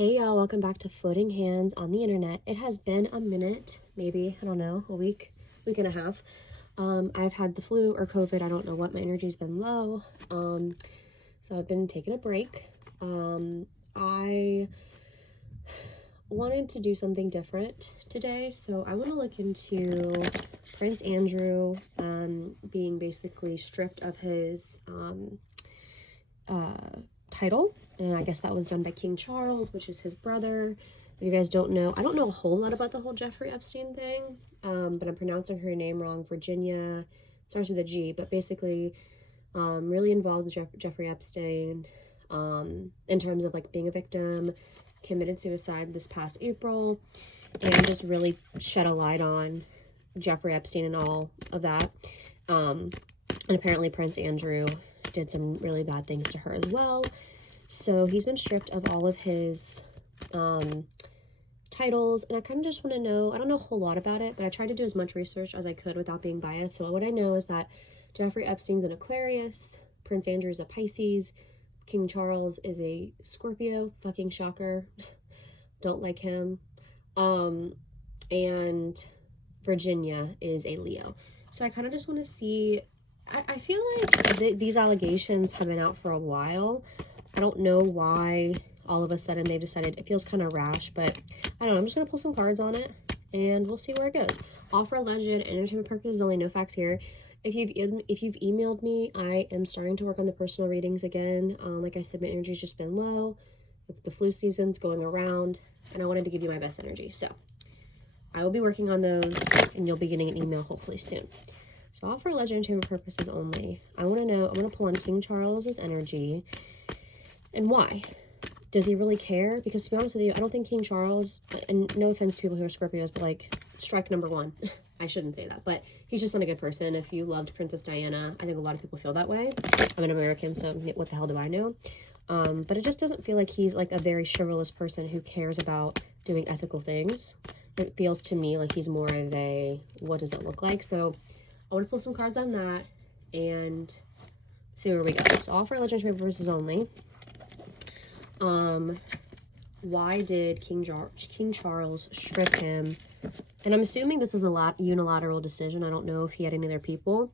Hey y'all, welcome back to Floating Hands on the internet. It has been a minute, maybe, I don't know, a week and a half. I've had the flu or COVID, I don't know what, my energy's been low. So I've been taking a break. I wanted to do something different today, so I want to look into Prince Andrew being basically stripped of his title, and I guess that was done by King Charles, which is his brother. If you guys don't know, I don't know a whole lot about the whole Jeffrey Epstein thing, but I'm pronouncing her name wrong. Virginia, starts with a G, but basically really involved with Jeffrey Epstein in terms of like being a victim, committed suicide this past April, and just really shed a light on Jeffrey Epstein and all of that. And apparently Prince Andrew did some really bad things to her as well. So he's been stripped of all of his titles, and I kind of just want to know, I don't know a whole lot about it, but I tried to do as much research as I could without being biased. So what I know is that Jeffrey Epstein's an Aquarius, Prince Andrew's a Pisces, King Charles is a Scorpio, fucking shocker, don't like him, and Virginia is a Leo. So I kind of just want to see, I feel like these allegations have been out for a while. I don't know why all of a sudden they decided, it feels kind of rash, but I don't know, I'm just going to pull some cards on it and we'll see where it goes. All for legend, entertainment purposes only, no facts here. If you've emailed me, I am starting to work on the personal readings again. Like I said, my energy's just been low. It's the flu season's going around and I wanted to give you my best energy. So I will be working on those and you'll be getting an email hopefully soon. So all for legend, entertainment purposes only. I want to pull on King Charles's energy. And why? Does he really care? Because to be honest with you, I don't think King Charles, and no offense to people who are Scorpios, but like, strike number one. I shouldn't say that, but he's just not a good person. If you loved Princess Diana, I think a lot of people feel that way. I'm an American, so what the hell do I know? But it just doesn't feel like he's like a very chivalrous person who cares about doing ethical things. It feels to me like he's more of a, what does it look like? So I want to pull some cards on that and see where we go. So all for legend purposes only. Why did King Charles strip him? And I'm assuming this is a unilateral decision. I don't know if he had any other people,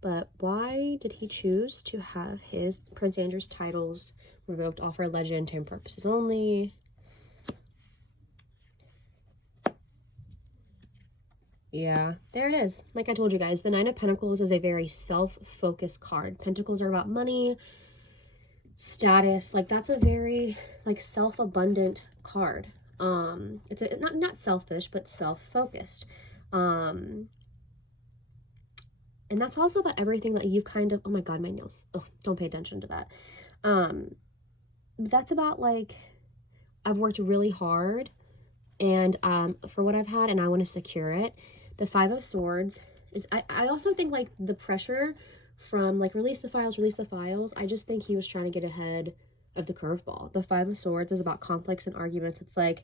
but why did he choose to have his Prince Andrew's titles revoked, all for legend and purposes only? Yeah, there it is. Like I told you guys, the Nine of Pentacles is a very self-focused card. Pentacles are about money, status, like that's a very like self-abundant card. It's not selfish, but self-focused. And that's also about everything that you've kind of, oh my god, my nails, oh, don't pay attention to that. That's about like, I've worked really hard and for what I've had, and I want to secure it. The Five of Swords is, I also think like the pressure from like release the files, I just think he was trying to get ahead of the curveball. The Five of Swords is about conflicts and arguments. It's like,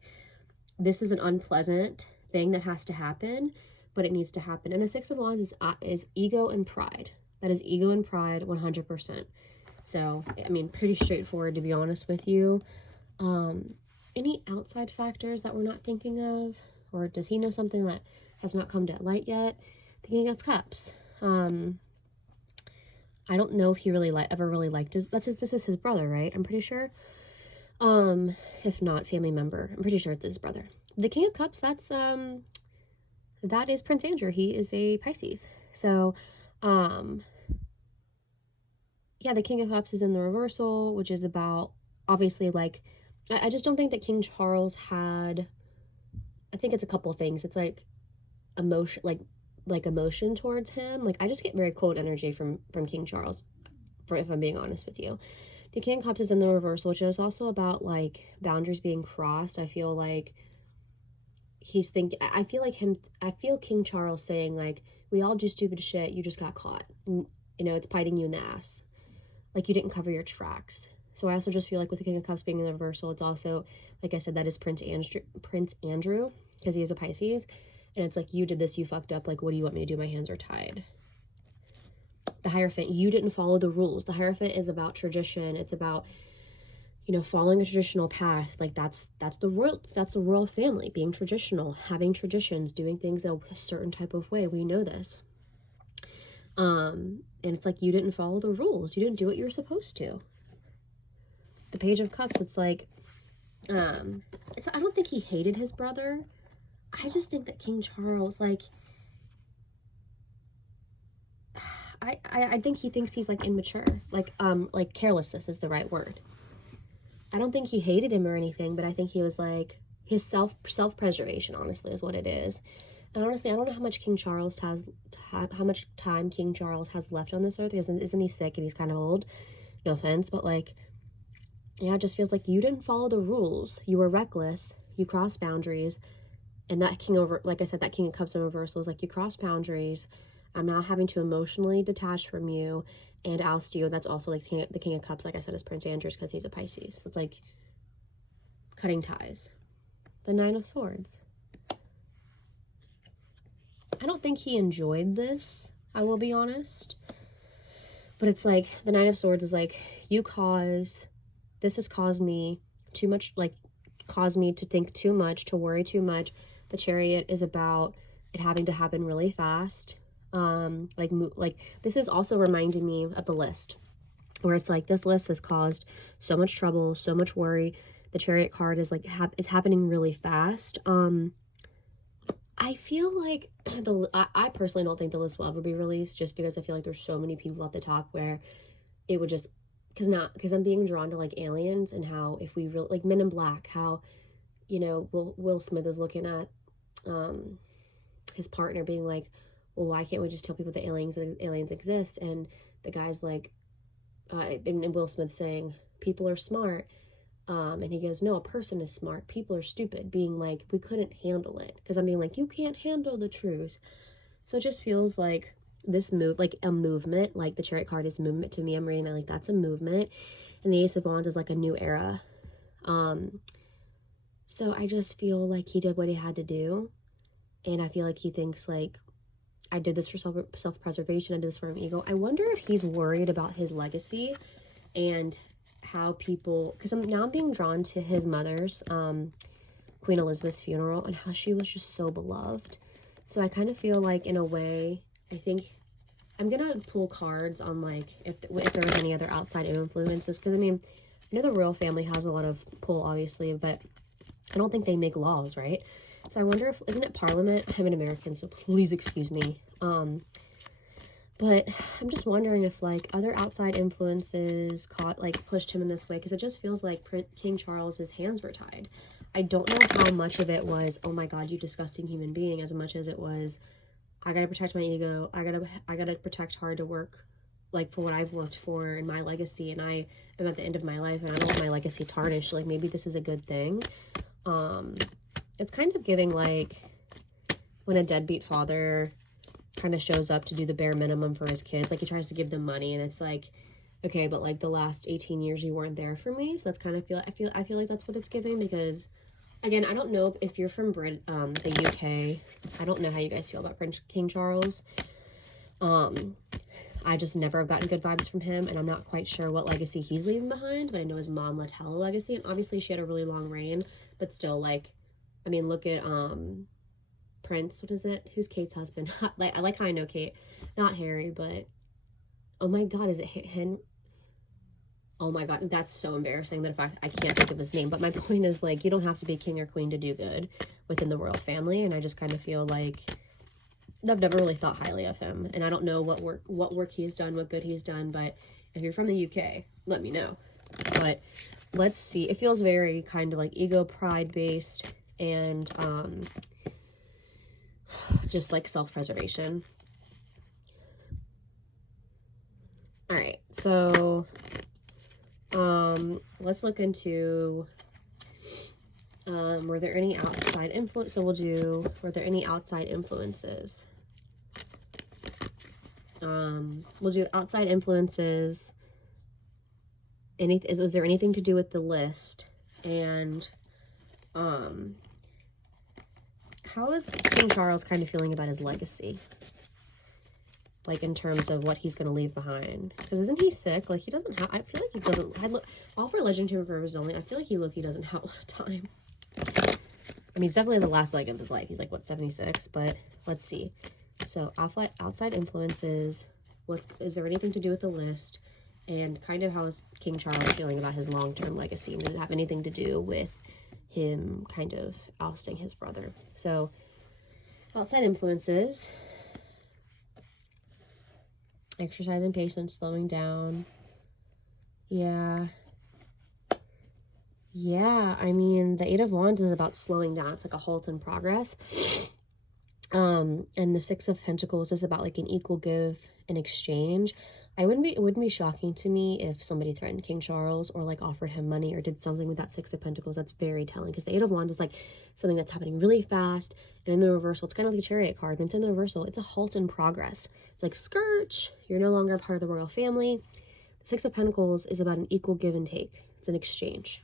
this is an unpleasant thing that has to happen, but it needs to happen. And the Six of Wands is ego and pride. That is ego and pride 100%. So, I mean, pretty straightforward, to be honest with you. Any outside factors that we're not thinking of? Or does he know something that has not come to light yet? The King of Cups. I don't know if he really ever really liked this is his brother, right? I'm pretty sure. If not, family member. I'm pretty sure it's his brother. The King of Cups, that is Prince Andrew. He is a Pisces. So, yeah, the King of Cups is in the reversal, which is about, obviously, like, I just don't think that King Charles had, I think it's a couple of things. It's like emotion, like emotion towards him. Like, I just get very cold energy from King Charles, if I'm being honest with you. The King of Cups is in the reversal, which is also about like boundaries being crossed. I feel like he's thinking, I feel King Charles saying like, we all do stupid shit, you just got caught, and you know, it's biting you in the ass, like you didn't cover your tracks. So I also just feel like with the King of Cups being in the reversal, it's also, like I said, that is Prince Andrew, because he is a Pisces. And it's like, you did this, you fucked up. Like, what do you want me to do? My hands are tied. The Hierophant, you didn't follow the rules. The Hierophant is about tradition. It's about, you know, following a traditional path, like that's the royal family, being traditional, having traditions, doing things a certain type of way. We know this. And it's like, you didn't follow the rules. You didn't do what you were supposed to. The Page of Cups, it's like, I don't think he hated his brother. I just think that King Charles, like, I think he thinks he's like immature, like carelessness is the right word. I don't think he hated him or anything, but I think he was like, his self-preservation, honestly, is what it is. And honestly, I don't know how much how much time King Charles has left on this earth. Isn't he sick and he's kind of old? No offense, but like, yeah, it just feels like you didn't follow the rules. You were reckless. You crossed boundaries. And that like I said, that King of Cups in reversal is like, you crossed boundaries. I'm now having to emotionally detach from you and oust you. That's also like the King of Cups, like I said, is Prince Andrew's, because he's a Pisces. So it's like cutting ties. The Nine of Swords. I don't think he enjoyed this, I will be honest. But it's like, the Nine of Swords is like, this has caused me too much, like, caused me to think too much, to worry too much. The Chariot is about it having to happen really fast. Like this is also reminding me of the list, where it's like, this list has caused so much trouble, so much worry. The Chariot card is like, it's happening really fast. I feel like I personally don't think the list will ever be released, just because I feel like there's so many people at the top where it would just, because I'm being drawn to like aliens, and how if we really, like Men in Black, how, you know, Will Smith is looking at his partner being like, well, why can't we just tell people that aliens exist? And the guy's like, and Will Smith saying, people are smart. And he goes, no, a person is smart. People are stupid. Being like, we couldn't handle it. Because I'm being like, you can't handle the truth. So it just feels like this like a movement. Like the Chariot card is movement to me. I'm reading that like that's a movement. And the Ace of Wands is like a new era. So I just feel like he did what he had to do. And I feel like he thinks like, I did this for self-preservation. I did this for an ego. I wonder if he's worried about his legacy and how people, because I'm being drawn to his mother's, Queen Elizabeth's funeral, and how she was just so beloved. So I kind of feel like, in a way, I think I'm gonna pull cards on like if there was any other outside influences, because I mean, I know the royal family has a lot of pull, obviously, but I don't think they make laws, right? So I wonder if, isn't it Parliament? I'm an American, so please excuse me. But I'm just wondering if like other outside influences pushed him in this way, because it just feels like King Charles's hands were tied. I don't know how much of it was, oh my God, you disgusting human being, as much as it was, I gotta protect my ego. I gotta protect hard to work like for what I've worked for and my legacy, and I am at the end of my life and I don't want my legacy tarnished. Like maybe this is a good thing. It's kind of giving like when a deadbeat father kind of shows up to do the bare minimum for his kids. Like he tries to give them money, and it's like, okay, but like the last 18 years you weren't there for me. So that's kind of I feel like that's what it's giving, because again, I don't know if you're from the UK. I don't know how you guys feel about King Charles. I just never have gotten good vibes from him, and I'm not quite sure what legacy he's leaving behind, but I know his mom left hella legacy, and obviously she had a really long reign, but still, like, I mean, look at Prince, what is it? Who's Kate's husband? I like how I know Kate, not Harry, but oh my God, is it Henry? Oh my God, that's so embarrassing that if I can't think of his name. But my point is, like, you don't have to be king or queen to do good within the royal family, and I just kind of feel like I've never really thought highly of him, and I don't know what work he's done, what good he's done, but if you're from the UK, let me know. But let's see. It feels very kind of like ego, pride based, and just like self-preservation. All right, so let's look into were there any outside influence? So we'll do, were there any outside influences? We'll do outside influences. Was there anything to do with the list? And how is King Charles kind of feeling about his legacy? like in terms of what he's going to leave behind. Because isn't he sick? Like he doesn't have, I feel like he doesn't, all for legend chamber purposes only, I feel like he doesn't have a lot of time. I mean, it's definitely the last leg of his life. He's like, what, 76? But let's see. So outside influences, what is there anything to do with the list? And kind of how is King Charles feeling about his long-term legacy? And did it have anything to do with him kind of ousting his brother? So outside influences, exercising patience, slowing down. Yeah, I mean, the Eight of Wands is about slowing down. It's like a halt in progress. And the Six of Pentacles is about like an equal give and exchange. It wouldn't be shocking to me if somebody threatened King Charles or like offered him money or did something with that Six of Pentacles. That's very telling, because the Eight of Wands is like something that's happening really fast, and in the reversal, it's kind of like a Chariot card. When it's in the reversal, it's a halt in progress. It's like, scourge, you're no longer part of the royal family. The Six of Pentacles is about an equal give and take. It's an exchange.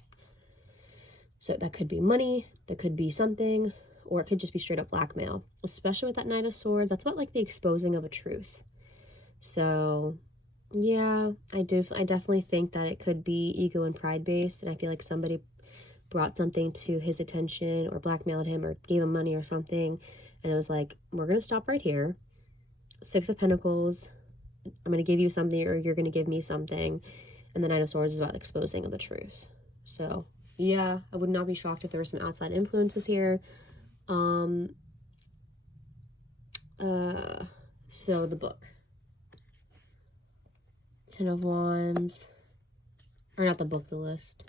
So that could be money, that could be something, or it could just be straight up blackmail, especially with that Knight of Swords. That's about like the exposing of a truth. So yeah, I definitely think that it could be ego and pride based, and I feel like somebody brought something to his attention or blackmailed him or gave him money or something, and it was like, we're gonna stop right here. Six of Pentacles, I'm gonna give you something or you're gonna give me something, and the Knight of Swords is about exposing of the truth. So yeah, I would not be shocked if there were some outside influences here. So the book, Ten of Wands, or not the book, the list.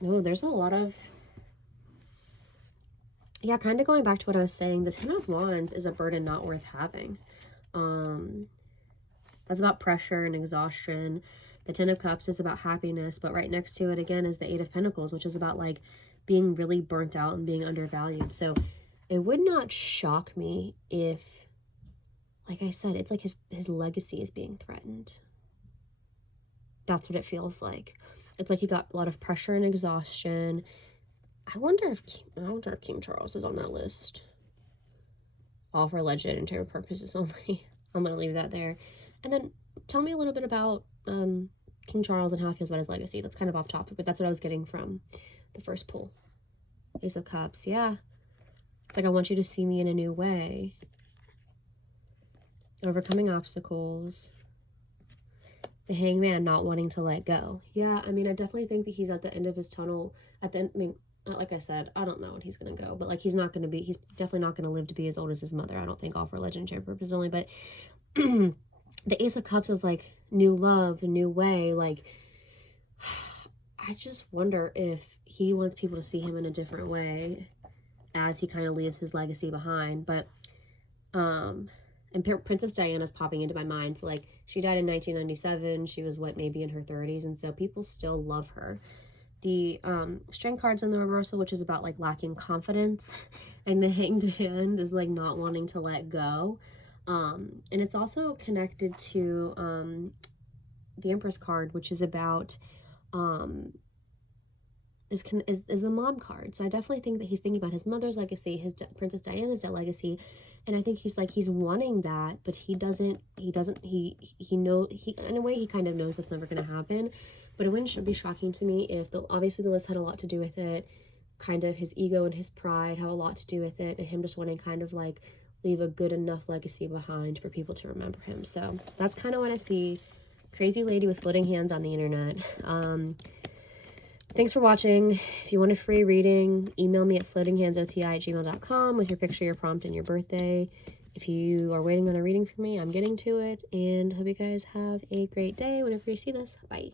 No, there's a lot of, yeah, kind of going back to what I was saying. The Ten of Wands is a burden not worth having. That's about pressure and exhaustion. The Ten of Cups is about happiness, but right next to it again is the Eight of Pentacles, which is about like being really burnt out and being undervalued. So it would not shock me if, like I said, it's like his legacy is being threatened. That's what it feels like. It's like he got a lot of pressure and exhaustion. I wonder if King Charles is on that list. All for legend and tarot purposes only. I'm gonna leave that there. And then tell me a little bit about King Charles and how he feels about his legacy. That's kind of off topic, but that's what I was getting from the first pull. Ace of Cups, yeah. It's like, I want you to see me in a new way. Overcoming obstacles. The Hangman not wanting to let go. Yeah, I mean, I definitely think that he's at the end of his tunnel. At the end, I mean, like I said, I don't know when he's going to go, but like he's definitely not going to live to be as old as his mother. I don't think, all for legend and purposes only, but the Ace of Cups is like new love, a new way. Like, I just wonder if he wants people to see him in a different way as he kind of leaves his legacy behind. But and Princess Diana's popping into my mind. So like, she died in 1997. She was what, maybe in her 30s, and so people still love her. The Strength card's in the reversal, which is about like lacking confidence, and the Hanged Hand is like not wanting to let go. And it's also connected to the Empress card, which is about is the mom card. So I definitely think that he's thinking about his mother's legacy, his Princess Diana's legacy, and I think he's wanting that, but he in a way he kind of knows that's never going to happen. But it wouldn't be shocking to me if obviously the list had a lot to do with it. Kind of his ego and his pride have a lot to do with it, and him just wanting kind of like leave a good enough legacy behind for people to remember him. So that's kind of what I see. Crazy lady with floating hands on the internet. Thanks for watching. If you want a free reading, email me at floatinghandsoти@gmail.com with your picture, your prompt, and your birthday. If you are waiting on a reading from me, I'm getting to it. And hope you guys have a great day whenever you see this. Bye.